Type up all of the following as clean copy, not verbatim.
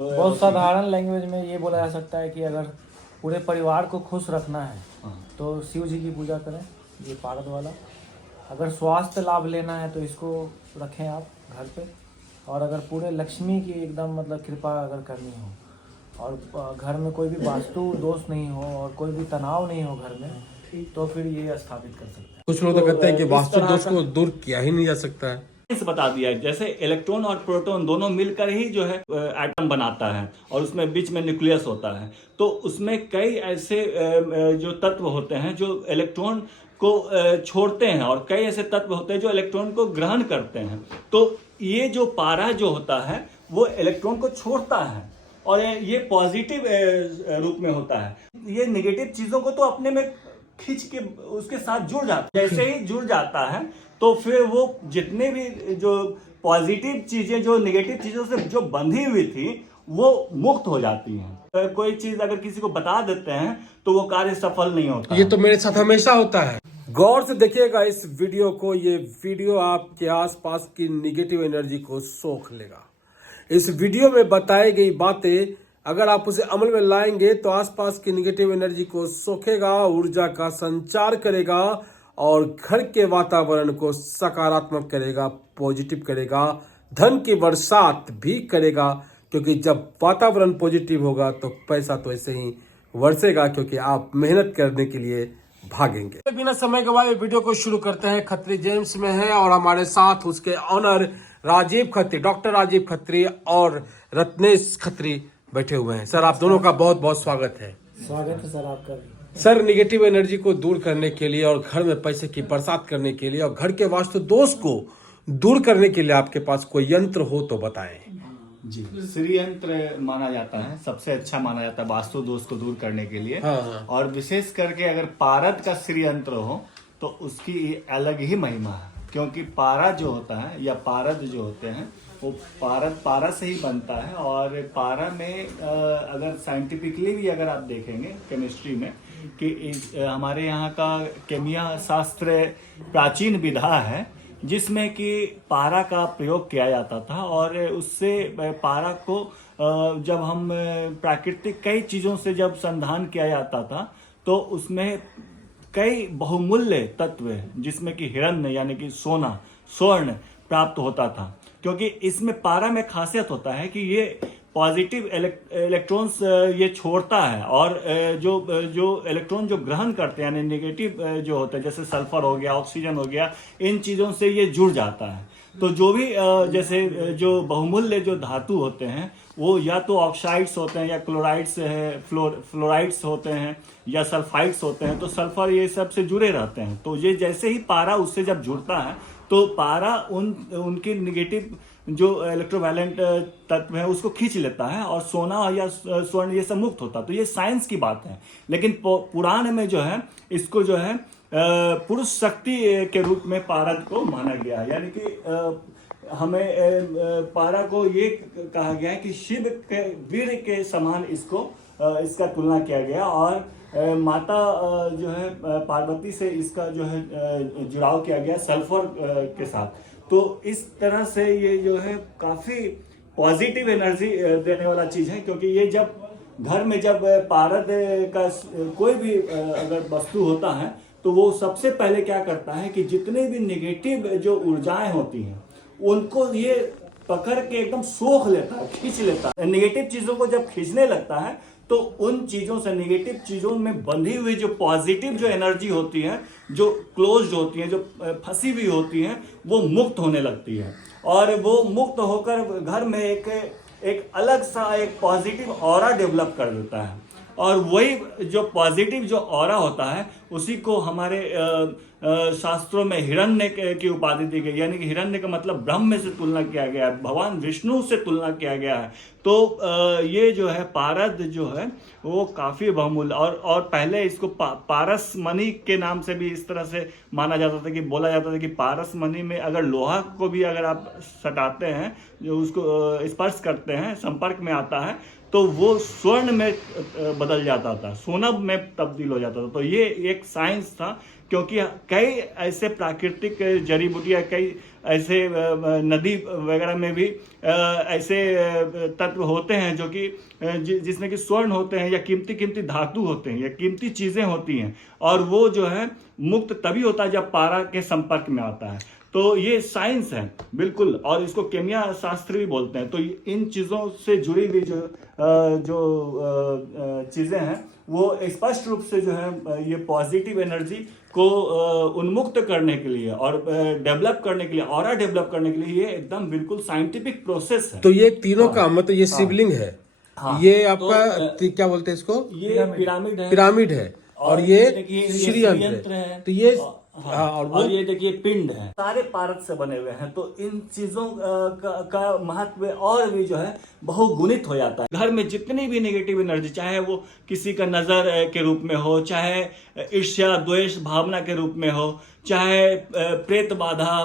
बहुत साधारण लैंग्वेज में ये बोला जा सकता है कि अगर पूरे परिवार को खुश रखना है तो शिव जी की पूजा करें, ये पारद वाला। अगर स्वास्थ्य लाभ लेना है तो इसको रखें आप घर पे। और अगर पूरे लक्ष्मी की एकदम मतलब कृपा अगर करनी हो और घर में कोई भी वास्तु दोष नहीं हो और कोई भी तनाव नहीं हो घर में, तो फिर ये स्थापित कर सकते हैं। कुछ लोग तो कहते हैं कि वास्तु दोष को दूर किया ही नहीं जा सकता है। बता दिया है, जैसे इलेक्ट्रॉन और प्रोटॉन दोनों मिलकर ही जो है एटम बनाता है और उसमें बीच में न्यूक्लियस होता है। तो उसमें कई ऐसे जो तत्व होते हैं जो इलेक्ट्रॉन को छोड़ते हैं और कई ऐसे तत्व होते हैं जो इलेक्ट्रॉन को ग्रहण करते हैं। तो ये जो पारा जो होता है वो इलेक्ट्रॉन को छोड़ता है और ये पॉजिटिव रूप में होता है। ये नेगेटिव चीजों को तो अपने में खींच के उसके साथ जुड़ जाता है। जैसे ही जुड़ जाता है तो फिर वो जितने भी जो पॉजिटिव चीजें जो नेगेटिव चीजों से जो बंधी हुई थी वो मुक्त हो जाती हैं। कोई चीज अगर किसी को बता देते हैं तो वो कार्य सफल नहीं होता। ये तो मेरे साथ हमेशा होता है। गौर से देखिएगा इस वीडियो को। ये वीडियो आपके आसपास की निगेटिव एनर्जी को सोख लेगा। इस वीडियो में बताई गई बातें अगर आप उसे अमल में लाएंगे तो आसपास की निगेटिव एनर्जी को सोखेगा, ऊर्जा का संचार करेगा और घर के वातावरण को सकारात्मक करेगा, पॉजिटिव करेगा, धन की बरसात भी करेगा। क्योंकि जब वातावरण पॉजिटिव होगा तो पैसा तो ऐसे ही बरसेगा, क्योंकि आप मेहनत करने के लिए भागेंगे। बिना समय गवाए वीडियो को शुरू करते हैं। खत्री जेम्स में है और हमारे साथ उसके ऑनर राजीव खत्री, डॉक्टर राजीव खत्री और रत्नेश खत्री बैठे हुए हैं। सर, आप दोनों का बहुत बहुत स्वागत है। स्वागत है सर आपका। सर, निगेटिव एनर्जी को दूर करने के लिए और घर में पैसे की बरसात करने के लिए और घर के वास्तु दोष को दूर करने के लिए आपके पास कोई यंत्र हो तो बताएं। जी, श्री यंत्र माना जाता है, सबसे अच्छा माना जाता है वास्तु दोष को दूर करने के लिए। हाँ। और विशेष करके अगर पारद का श्री यंत्र हो तो उसकी अलग ही महिमा है। क्योंकि पारा जो होता है या पारद जो होते हैं वो पारा से ही बनता है। और पारा में अगर साइंटिफिकली भी अगर आप देखेंगे केमिस्ट्री में कि हमारे यहाँ का केमिया शास्त्र प्राचीन विधा है जिसमें कि पारा का प्रयोग किया जाता था। और उससे पारा को जब हम प्राकृतिक कई चीज़ों से जब संधान किया जाता था तो उसमें कई बहुमूल्य तत्व जिसमें कि हिरण्य यानी कि सोना, स्वर्ण प्राप्त होता था। क्योंकि इसमें पारा में खासियत होता है कि ये पॉजिटिव इलेक्ट्रॉन्स ये छोड़ता है और जो इलेक्ट्रॉन जो ग्रहण करते हैं यानी नेगेटिव जो होता है, जैसे सल्फर हो गया, ऑक्सीजन हो गया, इन चीज़ों से ये जुड़ जाता है। तो जो भी जैसे जो बहुमूल्य जो धातु होते हैं वो या तो ऑक्साइड्स होते हैं या क्लोराइड्स है, फ्लोराइड्स होते हैं या सल्फाइड्स होते हैं। तो सल्फर ये सब से जुड़े रहते हैं। तो ये जैसे ही पारा उससे जब जुड़ता है तो पारा उनके निगेटिव जो इलेक्ट्रोवैलेंट तत्व है उसको खींच लेता है और सोना या स्वर्ण ये सब मुक्त होता है। तो ये साइंस की बात है। लेकिन पुराण में जो है इसको जो है पुरुष शक्ति के रूप में पारद को माना गया है। यानी कि हमें पारा को ये कहा गया है कि शिव के वीर के समान इसका तुलना किया गया। और माता जो है पार्वती से इसका जो है जुड़ाव किया गया सल्फर के साथ। तो इस तरह से ये जो है काफी पॉजिटिव एनर्जी देने वाला चीज है। क्योंकि ये जब घर में जब पारद का कोई भी अगर वस्तु होता है तो वो सबसे पहले क्या करता है कि जितने भी नेगेटिव जो ऊर्जाएं होती हैं उनको ये पकड़ के एकदम सोख लेता है, खींच लेता है। नेगेटिव चीजों को जब खींचने लगता है तो उन चीजों से, नेगेटिव चीजों में बंधी हुई जो पॉजिटिव जो एनर्जी होती है, जो क्लोज्ड होती है, जो फंसी हुई होती है, वो मुक्त होने लगती है। और वो मुक्त होकर घर में एक अलग सा एक पॉजिटिव ऑरा डेवलप कर देता है। और वही जो पॉजिटिव जो ऑरा होता है उसी को हमारे शास्त्रों में हिरण्य की उपाधि दी गई। यानी कि हिरण्य का मतलब ब्रह्म से तुलना किया गया है, भगवान विष्णु से तुलना किया गया है। तो ये जो है पारद जो है वो काफी बहुमूल्य और पहले इसको पारस मणि के नाम से भी इस तरह से माना जाता था कि बोला जाता था कि पारस मणि में अगर लोहा को भी अगर आप सटाते हैं, जो उसको स्पर्श करते हैं, संपर्क में आता है तो वो स्वर्ण में बदल जाता था, सोना में तब्दील हो जाता था। तो ये एक एक साइंस था, क्योंकि कई ऐसे प्राकृतिक जड़ी बूटियाँ, कई ऐसे नदी वगैरह में भी ऐसे तत्व होते हैं जो कि जिसमें कि स्वर्ण होते हैं या कीमती कीमती धातु होते हैं या कीमती चीज़ें होती हैं, और वो जो है मुक्त तभी होता है जब पारा के संपर्क में आता है। तो ये साइंस है बिल्कुल, और इसको केमिया शास्त्र भी बोलते हैं। तो इन चीज़ों से जुड़ी हुई जो चीज़ें हैं वो स्पष्ट रूप से जो है ये पॉजिटिव एनर्जी को उन्मुक्त करने के लिए और डेवलप करने के लिए, ऑरा डेवलप करने के लिए ये एकदम बिल्कुल साइंटिफिक प्रोसेस है। तो ये तीनों का मतलब ये शिवलिंग है, ये आपका क्या बोलते हैं इसको, ये पिरामिड है, पिरामिड है, और ये श्रीयंत्र है। तो ये और ये देखिए पिंड है, सारे पारद से बने हुए हैं। तो इन चीजों का महत्व और भी जो है बहुगुणित हो जाता है। घर में जितनी भी नेगेटिव एनर्जी, चाहे वो किसी का नजर के रूप में हो, चाहे ईर्ष्या द्वेष भावना के रूप में हो, चाहे प्रेत बाधा,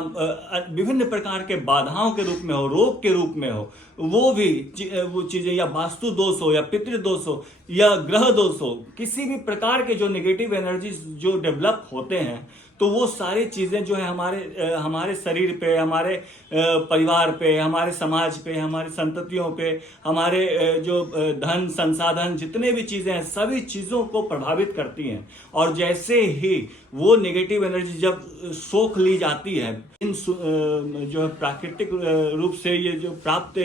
विभिन्न प्रकार के बाधाओं के रूप में हो, रोग के रूप में हो, वो चीजें, या वास्तु दोष हो, या पितृ दोष हो, या ग्रह दोष हो, किसी भी प्रकार के जो नेगेटिव एनर्जी जो डेवलप होते हैं, तो वो सारी चीजें जो है हमारे शरीर पे, हमारे परिवार पे, हमारे समाज पे, हमारे संततियों पे, हमारे जो धन संसाधन जितने भी चीजें हैं, सभी चीजों को प्रभावित करती हैं। और जैसे ही वो नेगेटिव एनर्जी जब सोख ली जाती है, इन जो प्राकृतिक रूप से ये जो प्राप्त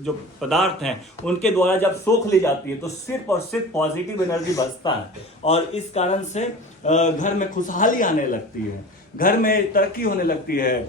जो पदार्थ हैं उनके द्वारा जब सोख ली जाती है, तो सिर्फ और सिर्फ पॉजिटिव एनर्जी बचता है, और इस कारण से घर में खुशहाली आने लगती है, घर में तरक्की होने लगती है,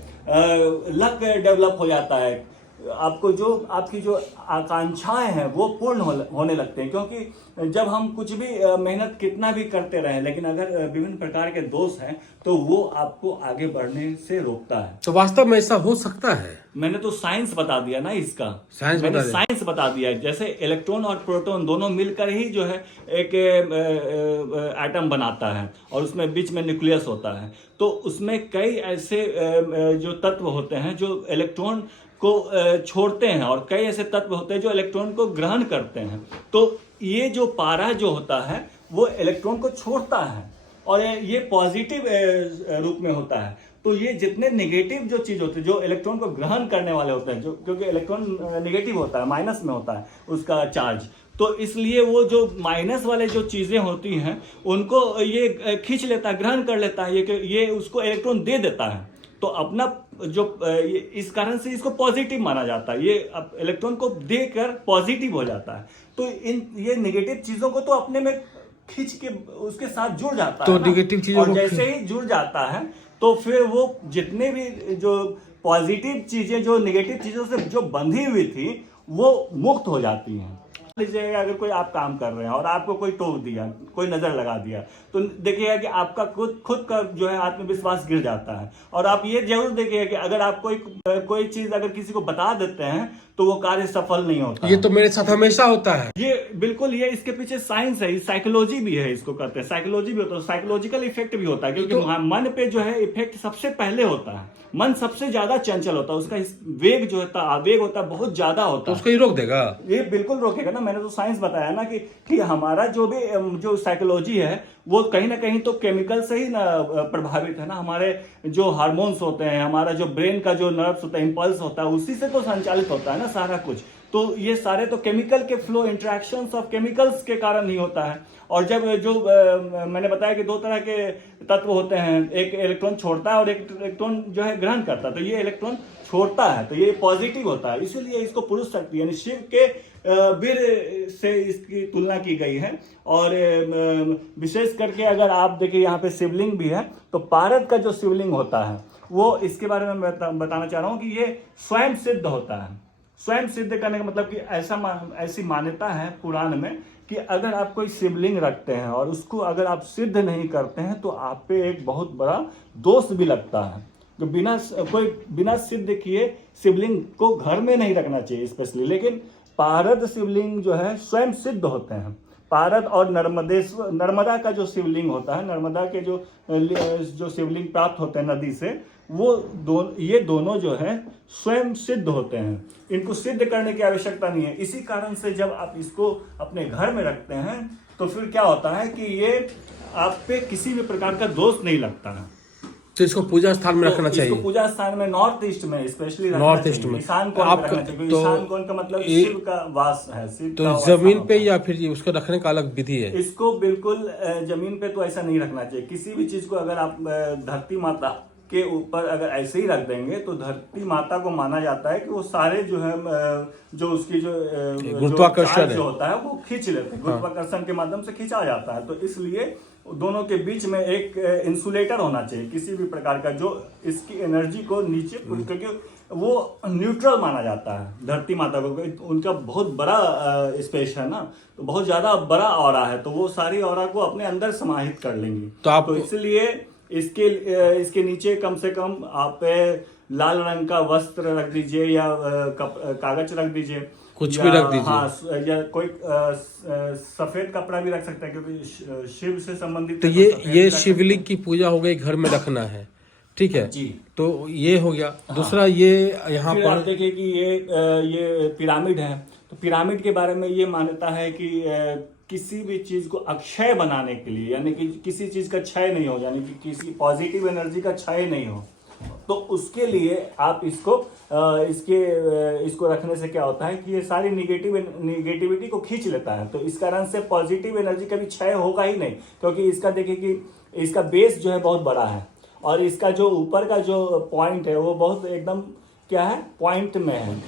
लक डेवलप हो जाता है, आपकी जो आकांक्षाएं हैं वो पूर्ण होने लगते हैं। क्योंकि जब हम कुछ भी मेहनत कितना भी करते रहें, लेकिन अगर विभिन्न प्रकार के दोष हैं तो वो आपको आगे बढ़ने से रोकता है। तो वास्तव में ऐसा हो सकता है? मैंने तो साइंस बता दिया ना इसका, मैंने साइंस बता दिया है। जैसे इलेक्ट्रॉन और प्रोटॉन दोनों मिलकर ही जो है एक एटम बनाता है, और उसमें बीच में न्यूक्लियस होता है। तो उसमें कई ऐसे जो तत्व होते हैं जो इलेक्ट्रॉन को छोड़ते हैं, और कई ऐसे तत्व होते हैं जो इलेक्ट्रॉन को ग्रहण करते हैं। तो ये जो पारा जो होता है वो इलेक्ट्रॉन को छोड़ता है, और ये पॉजिटिव रूप में होता है। तो ये जितने नेगेटिव जो चीज होते हैं, जो इलेक्ट्रॉन को ग्रहण करने वाले होते हैं, जो क्योंकि इलेक्ट्रॉन नेगेटिव होता है, माइनस में होता है उसका चार्ज, तो इसलिए वो जो माइनस वाले जो चीजें होती हैं उनको ये खींच लेता है, ग्रहण कर लेता है, ये उसको इलेक्ट्रॉन दे देता है। तो अपना जो इस कारण से इसको पॉजिटिव माना जाता है, ये इलेक्ट्रॉन को देकर पॉजिटिव हो जाता है। तो ये नेगेटिव चीजों को तो अपने में खींच के उसके साथ जुड़ जाता है, तो नेगेटिव चीजों और जैसे ही जुड़ जाता है तो फिर वो जितने भी जो पॉजिटिव चीजें जो नेगेटिव चीजों से जो बंधी हुई थी वो मुक्त हो जाती हैं। लीजिएगा अगर कोई आप काम कर रहे हैं और आपको कोई टोक दिया, कोई नजर लगा दिया, तो देखिएगा कि आपका खुद का जो है आत्मविश्वास गिर जाता है। और आप ये जरूर देखिएगा कि अगर आप कोई चीज अगर किसी को बता देते हैं तो वो कार्य सफल नहीं होता। ये तो मेरे साथ हमेशा होता है। ये बिल्कुल, ये इसके पीछे साइंस है, साइकोलॉजी भी है, इसको कहते हैं साइकोलॉजी भी होता है, साइकोलॉजिकल इफेक्ट भी होता है। क्योंकि मन पे जो है इफेक्ट सबसे पहले होता है, मन सबसे ज्यादा चंचल होता है, उसका वेग जो होता है, आवेग होता है, बहुत ज्यादा होता है। तो उसको ये रोक देगा, ये बिल्कुल रोकेगा ना। मैंने तो साइंस बताया ना कि हमारा जो भी जो साइकोलॉजी है वो कहीं ना कहीं तो केमिकल से ही ना प्रभावित है ना। हमारे जो हार्मोन्स होते हैं, हमारा जो ब्रेन का जो नर्व्स होता है, इंपल्स होता है, उसी से तो संचालित होता है ना सारा कुछ। तो ये सारे तो केमिकल के फ्लो, इंटरेक्शंस ऑफ केमिकल्स के कारण ही होता है। और जब जो मैंने बताया कि दो तरह के तत्व होते हैं, एक इलेक्ट्रॉन छोड़ता है और एक इलेक्ट्रॉन जो है ग्रहण करता है। तो ये इलेक्ट्रॉन छोड़ता है तो ये पॉजिटिव होता है, इसीलिए इसको पुरुष शक्ति यानी शिव के वीर से इसकी तुलना की गई है। और विशेष करके अगर आप देखिए यहाँ पे शिवलिंग भी है, तो पारद का जो शिवलिंग होता है वो, इसके बारे में बताना चाह रहा हूँ कि ये स्वयं सिद्ध होता है। स्वयं सिद्ध करने का मतलब कि ऐसी मान्यता है पुराण में कि अगर आप कोई शिवलिंग रखते हैं और उसको अगर आप सिद्ध नहीं करते हैं तो आप पे एक बहुत बड़ा दोष भी लगता है। तो बिना सिद्ध किए शिवलिंग को घर में नहीं रखना चाहिए स्पेशली। लेकिन पारद शिवलिंग जो है स्वयं सिद्ध होते हैं। पारद और नर्मदा का जो शिवलिंग होता है, नर्मदा के जो शिवलिंग प्राप्त होते हैं नदी से, वो ये दोनों जो है स्वयं सिद्ध होते हैं। इनको सिद्ध करने की आवश्यकता नहीं है। इसी कारण से जब आप इसको अपने घर में रखते हैं तो फिर क्या होता है कि ये आप पे किसी भी प्रकार का दोष नहीं लगता है। तो इसको पूजा स्थान में रखना चाहिए। इसको पूजा स्थान में नॉर्थ ईस्ट में स्पेशली नॉर्थ ईस्ट में ईशान कोण में रखना चाहिए। तो ईशान कोण का मतलब शिव का वास है, शिव तो का वास जमीन होता पे है। या फिर उसको रखने का अलग विधि है? इसको बिल्कुल जमीन पे तो ऐसा नहीं रखना चाहिए। किसी भी चीज को अगर आप धरती माता के ऊपर अगर ऐसे ही रख देंगे तो धरती माता को माना जाता है कि वो सारे जो है जो उसकी जो गुरुत्वाकर्षण जो होता है वो खींच लेते हैं, गुरुत्वाकर्षण के माध्यम से खींचा जाता है। तो इसलिए दोनों के बीच में एक इंसुलेटर होना चाहिए किसी भी प्रकार का, जो इसकी एनर्जी को नीचे, क्योंकि वो न्यूट्रल माना जाता है धरती माता को। उनका बहुत बड़ा स्पेस है ना, तो बहुत ज्यादा बड़ा ऑरा है, तो वो सारी ऑरा को अपने अंदर समाहित कर लेंगी। तो इसलिए इसके नीचे कम से कम आप लाल रंग का वस्त्र रख दीजिए या कागज रख दीजिए, कुछ भी रख दीजिए। हाँ, या कोई सफेद कपड़ा भी रख सकते हैं, क्योंकि शिव से संबंधित तो ये शिवलिंग की पूजा हो गई, घर में रखना है, ठीक है जी। तो ये हो गया। दूसरा ये यहाँ फिर पर आप देखिए कि ये पिरामिड है। तो पिरामिड के बारे में ये मान्यता है कि किसी भी चीज को अक्षय बनाने के लिए, यानी कि किसी चीज का क्षय नहीं हो, यानी कि किसी पॉजिटिव एनर्जी का क्षय नहीं हो, तो उसके लिए आप इसको रखने से क्या होता है कि ये सारी निगेटिविटी को खींच लेता है। तो इस कारण से पॉजिटिव एनर्जी कभी क्षय होगा ही नहीं, क्योंकि इसका देखिए कि इसका बेस जो है बहुत बड़ा है और इसका जो ऊपर का जो पॉइंट है वो बहुत एकदम क्या है, पॉइंट में है,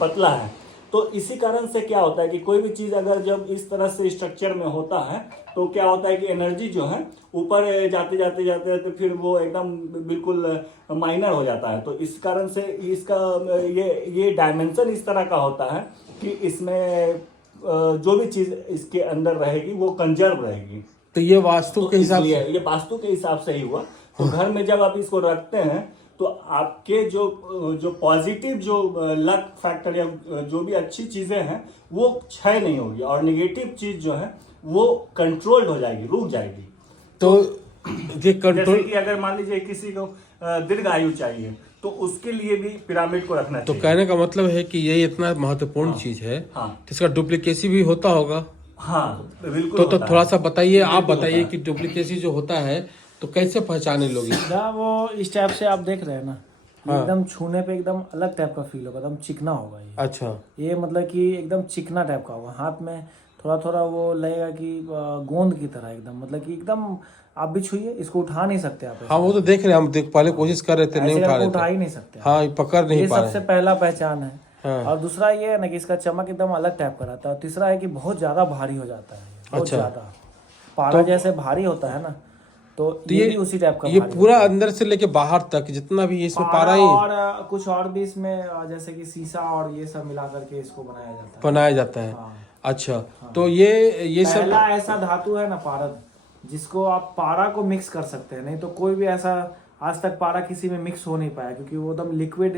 पतला है। तो इसी कारण से क्या होता है कि कोई भी चीज अगर जब इस तरह से स्ट्रक्चर में होता है तो क्या होता है कि एनर्जी जो है ऊपर जाते जाते फिर वो एकदम बिल्कुल माइनर हो जाता है। तो इस कारण से इसका ये डायमेंशन इस तरह का होता है कि इसमें जो भी चीज इसके अंदर रहेगी वो कंजर्व रहेगी। तो ये वास्तु के हिसाब से, ये वास्तु के हिसाब से ही हुआ। तो घर में जब आप इसको रखते हैं तो आपके जो पॉजिटिव जो लक फैक्टर या जो भी अच्छी चीजें हैं वो क्षय नहीं होगी और निगेटिव चीज जो है वो कंट्रोल्ड हो जाएगी, रुक जाएगी। तो ये कंट्रोल, जैसे कि अगर मान लीजिए किसी को दीर्घ आयु चाहिए तो उसके लिए भी पिरामिड को रखना तो चाहिए। कहने का मतलब है कि ये इतना महत्वपूर्ण चीज है, हाँ। इसका डुप्लीकेसी भी होता होगा। हाँ बिल्कुल। तो थोड़ा सा बताइए, आप बिल्कुल बताइए होता कि डुप्लीकेसी जो होता है तो कैसे पहचाने लोग? सीधा वो इस टाइप से आप देख रहे हैं ना, हाँ। एकदम छूने पे एकदम अलग टाइप का फील होगा, एकदम चिकना होगा ये। अच्छा, ये मतलब कि एकदम चिकना टाइप का होगा, हाथ में थोड़ा थोड़ा वो लगेगा कि गोंद की तरह एकदम, मतलब कि एकदम आप भी छुइए इसको उठा नहीं सकते आप। हाँ वो तो देख रहे हैं, हम पहले कोशिश कर रहे थे, नहीं ऐसे उठा करके रहे उठा थे। ही नहीं सकते। हाँ, ये पकड़ नहीं ये पा रहे सबसे हैं। पहला पहचान है। हाँ। और दूसरा ये है ना कि इसका चमक एकदम अलग टाइप का रहता है। और तीसरा है कि बहुत ज्यादा भारी हो जाता है, बहुत अच्छा। ज्यादा पारा जैसे भारी होता है ना, तो ये भी उसी टाइप का ये भारी पूरा अंदर से लेके बाहर तक जितना भी इसमें पारा पारा ही और कुछ और भी इसमें जैसे कि शीशा और ये सब मिला करके इसको बनाया जाता है। बनाया जाता है। हाँ। अच्छा, तो ये सब पहला ऐसा धातु है ना पारद, जिसको आप पारा को मिक्स कर सकते हैं। नहीं तो कोई भी ऐसा आज तक पारा किसी में मिक्स हो नहीं पाया, क्योंकि वो एकदम लिक्विड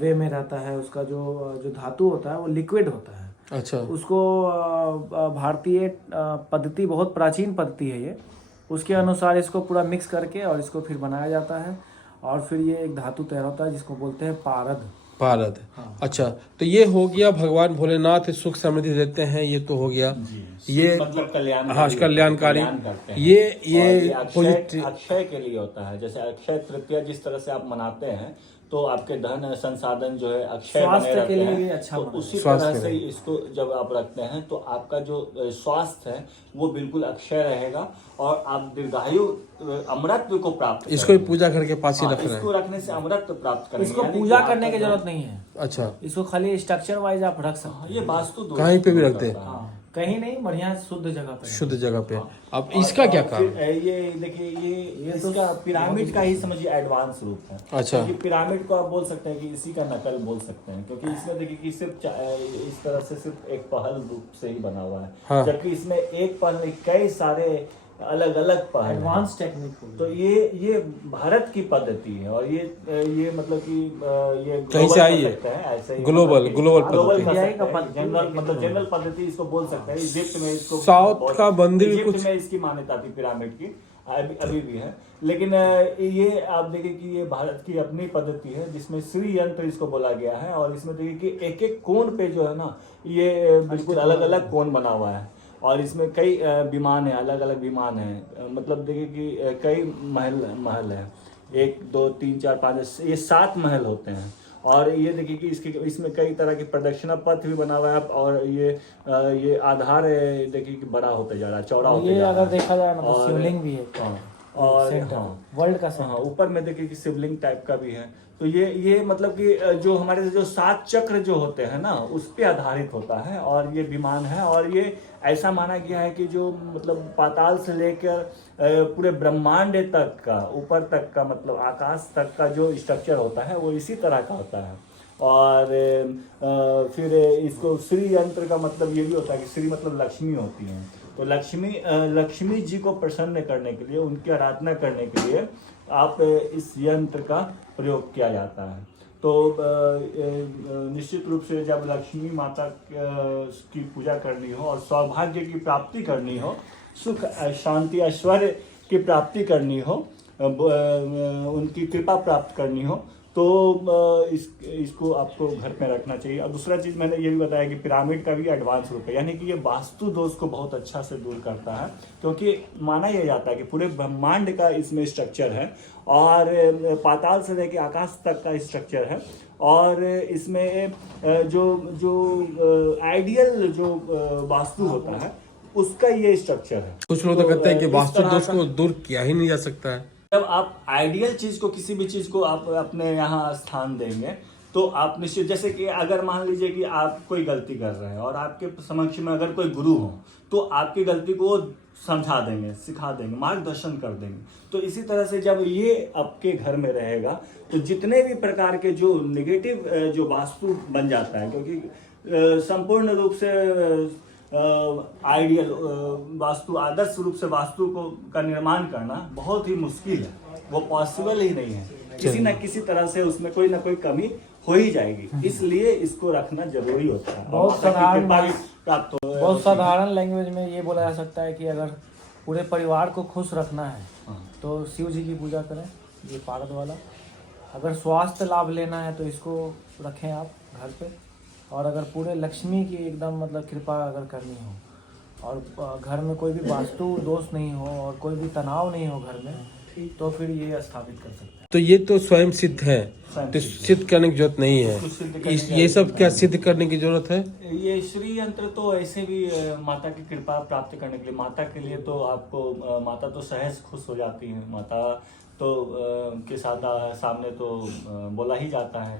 वे में रहता है। उसका जो धातु होता है वो लिक्विड होता है। अच्छा, उसको भारतीय पद्धति, बहुत प्राचीन पद्धति है ये, उसके अनुसार इसको पूरा मिक्स करके और इसको फिर बनाया जाता है और फिर ये एक धातु तैयार होता है जिसको बोलते हैं पारद। पारद। हाँ। अच्छा, तो ये हो गया, भगवान भोलेनाथ सुख समृद्धि देते हैं, ये तो हो गया। ये मतलब कल्याणकारी, हाँ, कल्याणकारी। कल्याण करते हैं। ये अक्षय के लिए होता है। जैसे अक्षय तृतीया जिस तरह से आप मनाते हैं तो आपके धन संसाधन जो है अक्षय बने स्वास्थ्य रहते के लिए हैं। भी अच्छा तो माना उसी स्वास्थ्य तरह के से लिए। इसको जब आप रखते हैं तो आपका जो स्वास्थ्य है वो बिल्कुल अक्षय रहेगा और आप दीर्घायु अमृत को प्राप्त इसको ही करेंगे। पूजा करके पास ही हाँ, रख रहे इसको हैं। रखने से अमृत प्राप्त करेंगे। इसको यानी कि पूजा आपका करने की जो- जरूरत नहीं है, अच्छा, इसको खाली स्ट्रक्चर वाइज आप रख सकते हाँ, हैं। ये वास्तु दोष कहीं पे भी दूर रखते हैं। करता है। हाँ, कहीं नहीं, बढ़िया शुद्ध जगह पे। शुद्ध जगह पे। अब और- इसका क्या और काम? फिर ये देखिए ये तो इसका पिरामिड का ही समझिए एडवांस रूप है। अच्छा। क्योंकि पिरामिड को आप बोल सकते हैं कि इसी का नकल बोल सकते हैं, क्योंकि इसमें देखिए कि सिर्फ इस तरह से सिर्फ एक पहल रूप से ही बना हुआ है। हाँ। जबकि इसमें एक पहल में कई सारे अलग अलग पहल है। एडवांस टेक्निक होगी। तो ये भारत की पद्धति है और ये मतलब कि ये कहीं से आई है? ऐसे ग्लोबल ग्लोबल पद्धति। जनरल मतलब जनरल पद्धति इसको बोल सकते हैं। इजिप्ट में इसको साउथ का मंदिर भी इजिप्ट कुछ में इसकी मान्यता थी पिरामिड की, अभी भी है। लेकिन ये आप देखिए कि ये भारत की अपनी पद्धति है जिसमें श्री यंत्र इसको बोला गया है। और इसमें देखिए कि एक एक कोण पे जो है ना ये बिल्कुल अलग अलग कोण बना हुआ है। और इसमें कई विमान है, अलग अलग विमान है। मतलब देखिए कि कई महल है, 1 2 3 4 5 ये 7 महल होते हैं। और ये देखिए कि इसमें कई तरह की प्रदक्षिणा पथ भी बना हुआ है। और ये आधार है देखिए कि बड़ा होते जा रहा है, चौड़ा होते जा रहा है। अगर देखा जाए ना तो शिवलिंग भी है। और वर्ल्ड का हाँ, ऊपर में देखिए कि शिवलिंग टाइप का भी है। तो ये मतलब कि जो हमारे जो 7 चक्र जो होते हैं ना उस पे आधारित होता है। और ये विमान है और ये ऐसा माना गया है कि जो मतलब पाताल से लेकर पूरे ब्रह्मांड तक का, ऊपर तक का, मतलब आकाश तक का जो स्ट्रक्चर होता है वो इसी तरह का होता है। और फिर इसको श्री यंत्र का मतलब ये भी होता है कि श्री मतलब लक्ष्मी होती है। तो लक्ष्मी जी को प्रसन्न करने के लिए, उनकी आराधना करने के लिए आप इस यंत्र का प्रयोग किया जाता है। तो निश्चित रूप से जब लक्ष्मी माता की पूजा करनी हो और सौभाग्य की प्राप्ति करनी हो, सुख शांति ऐश्वर्य की प्राप्ति करनी हो, उनकी कृपा प्राप्त करनी हो, तो इसको आपको घर में रखना चाहिए। और दूसरा चीज़ मैंने ये भी बताया कि पिरामिड का भी एडवांस रूप है, यानी कि ये वास्तु दोष को बहुत अच्छा से दूर करता है। क्योंकि माना यह जाता है कि पूरे ब्रह्मांड का इसमें स्ट्रक्चर है और पाताल से लेकर आकाश तक का स्ट्रक्चर है। और इसमें जो आइडियल जो वास्तु होता है उसका ये स्ट्रक्चर है। कुछ लोग तो कहते हैं कि वास्तु दोष को दूर किया ही नहीं जा सकता है। जब आप आइडियल चीज को, किसी भी चीज को आप अपने यहाँ स्थान देंगे तो आप निश्चित, जैसे कि अगर मान लीजिए कि आप कोई गलती कर रहे हैं और आपके समक्ष में अगर कोई गुरु हो तो आपकी गलती को समझा देंगे, सिखा देंगे, मार्गदर्शन कर देंगे। तो इसी तरह से जब ये आपके घर में रहेगा तो जितने भी प्रकार के जो निगेटिव जो वास्तु बन जाता है, क्योंकि संपूर्ण रूप से आइडियल वास्तु, आदर्श रूप से वास्तु का निर्माण करना बहुत ही मुश्किल है, वो पॉसिबल ही नहीं है। किसी न किसी तरह से उसमें कोई ना कोई कमी हो ही जाएगी, इसलिए इसको रखना जरूरी होता है। बहुत साधारण लैंग्वेज में ये बोला जा सकता है कि अगर पूरे परिवार को खुश रखना है तो शिव जी की पूजा करें, ये पारद वाला। अगर स्वास्थ्य लाभ लेना है तो इसको रखें आप घर पे। और अगर पूरे लक्ष्मी की एकदम मतलब कृपा अगर करनी हो और घर में कोई भी वास्तु दोष नहीं हो और कोई भी तनाव नहीं हो घर में, तो फिर ये स्थापित कर सकते हैं। तो ये तो स्वयं सिद्ध है, तो सिद्ध करने की जरूरत नहीं है। ये सब क्या सिद्ध करने की जरूरत है? ये श्री यंत्र तो ऐसे भी माता की कृपा प्राप्त करने के लिए, माता के लिए तो आपको, माता तो सहज खुश हो जाती है। माता तो के सामने तो बोला ही जाता है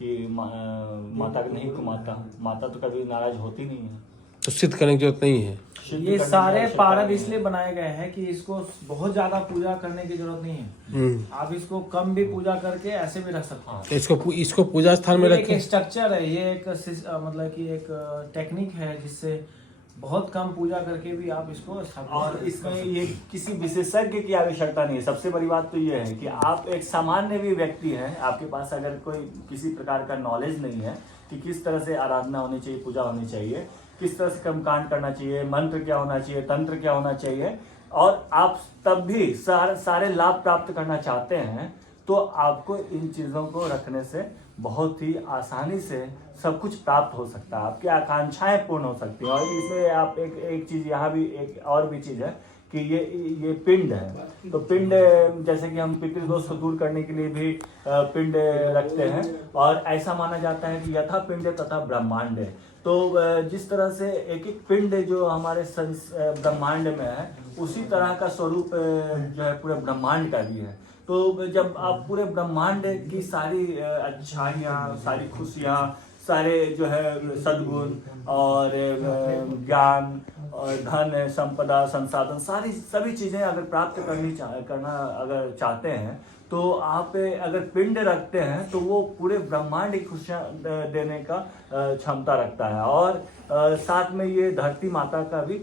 कि माता नहीं को माता तो कभी नाराज होती नहीं है। तो सिद्ध करने की जरूरत नहीं है। ये सारे पारद इसलिए बनाए गए हैं कि इसको बहुत ज्यादा पूजा करने की जरूरत नहीं है। आप इसको कम भी पूजा करके ऐसे भी रख सकते हैं। तो इसको पूजा स्थान में रखें। एक स्ट्रक्चर है, ये एक मतलब कि एक टेक्निक है जिससे बहुत कम पूजा करके भी आप इसको और इसमें ये किसी विशेषज्ञ की आवश्यकता नहीं है। सबसे बड़ी बात तो ये है कि आप एक सामान्य भी व्यक्ति हैं, आपके पास अगर कोई किसी प्रकार का नॉलेज नहीं है कि किस तरह से आराधना होनी चाहिए, पूजा होनी चाहिए, किस तरह से कर्मकांड करना चाहिए, मंत्र क्या होना चाहिए, तंत्र क्या होना चाहिए, और आप तब भी सारे लाभ प्राप्त करना चाहते हैं, तो आपको इन चीज़ों को रखने से बहुत ही आसानी से सब कुछ प्राप्त हो सकता है, आपकी आकांक्षाएं पूर्ण हो सकती हैं। और इसमें आप एक चीज़ यहाँ भी, एक और भी चीज़ है कि ये पिंड है। तो पिंड, जैसे कि हम पितृ दोष को दूर करने के लिए भी पिंड रखते हैं, और ऐसा माना जाता है कि यथा पिंड तथा ब्रह्मांड है। तो जिस तरह से एक एक पिंड जो हमारे ब्रह्मांड में है, उसी तरह का स्वरूप जो है पूरे ब्रह्मांड का भी है। तो जब आप पूरे ब्रह्मांड की सारी अच्छाइयाँ, सारी खुशियाँ, सारे जो है सद्गुण और ज्ञान और धन, संपदा, संसाधन, सभी चीज़ें अगर प्राप्त करना अगर चाहते हैं, तो आप अगर पिंड रखते हैं तो वो पूरे ब्रह्मांड की खुशियां देने का क्षमता रखता है। और साथ में ये धरती माता का भी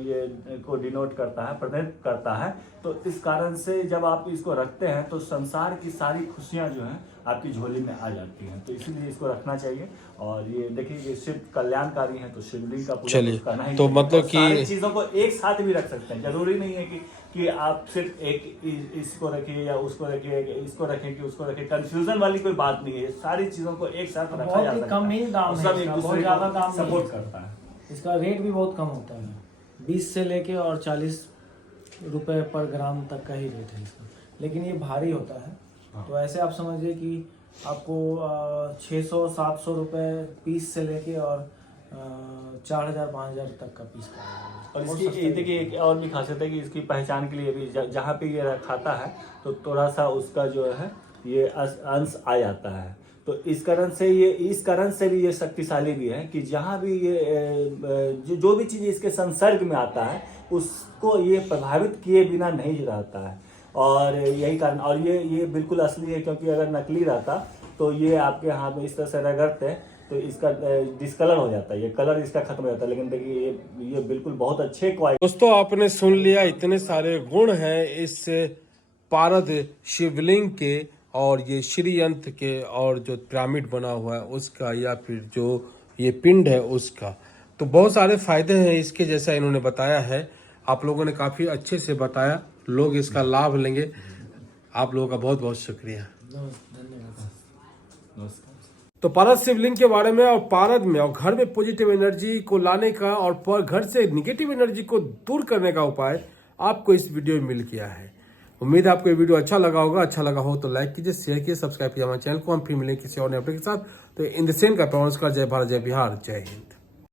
ये को डिनोट करता है, प्रतिनिधित्व करता है। तो इस कारण से जब आप इसको रखते हैं तो संसार की सारी खुशियां जो हैं आपकी झोली में आ जाती हैं। तो इसीलिए इसको रखना चाहिए। और ये देखिए ये शिव कल्याणकारी है, तो शिवलिंग का पूजा चलिए, करना ही तो चाहिए। मतलब और कि सारी चीजों को एक साथ भी रख सकते हैं, जरूरी नहीं है कि आप सिर्फ एक इसको रखिए या उसको रखिए, इसको रखें कि उसको रखें। कंफ्यूजन वाली कोई बात नहीं है, सारी चीजों को एक साथ रखा बहुत जा ही सकता कम ही दाम और है सब इसका, एक बहुत दूसरे ज्यादा को दाम नहीं सपोर्ट है। करता है। इसका रेट भी बहुत कम होता है, 20 से लेके और 40 रुपए पर ग्राम तक का ही रेट है इसका। लेकिन ये भारी होता है, तो ऐसे आप समझिए कि आपको 600-700 रुपए पीस से लेके और 4000-5000 तक का पीस पड़ेगा। और बहुत इसकी सस्ता ये देखिए एक और भी खासियत है कि इसकी पहचान के लिए भी जहाँ पे ये खाता है तो थोड़ा सा उसका जो है ये अंश आ जाता है। तो इस कारण से भी ये शक्तिशाली भी है कि जहाँ भी ये जो भी चीज़ इसके संसर्ग में आता है उसको ये प्रभावित किए बिना नहीं रहता है। और यही कारण, और ये बिल्कुल असली है, क्योंकि अगर नकली रहता तो ये आपके हाथ में इस तरह से रगड़ते तो इसका डिस्कलर हो जाता है, ये कलर इसका खत्म हो जाता है। लेकिन देखिए ये बिल्कुल बहुत अच्छे क्वालिटी। दोस्तों आपने सुन लिया, इतने सारे गुण हैं इस पारद शिवलिंग के और ये श्री यंत्र के, और जो पिरामिड बना हुआ है उसका, या फिर जो ये पिंड है उसका। तो बहुत सारे फायदे हैं इसके, जैसा इन्होंने बताया है। आप लोगों ने काफी अच्छे से बताया, लोग इसका लाभ लेंगे। आप लोगों का बहुत बहुत शुक्रिया, धन्यवाद। नमस्कार। तो पारद शिवलिंग के बारे में और पारद में और घर में पॉजिटिव एनर्जी को लाने का और पर घर से निगेटिव एनर्जी को दूर करने का उपाय आपको इस वीडियो में मिल गया है। उम्मीद है आपको ये वीडियो अच्छा लगा होगा। अच्छा लगा हो तो लाइक कीजिए, शेयर कीजिए, सब्सक्राइब कीजिए हमारे चैनल को। हम फिर मिलेंगे किसी और अपडेट के साथ। तो इन द सेम का प्रॉमिस कर, जय भारत, जय बिहार, जय हिंद।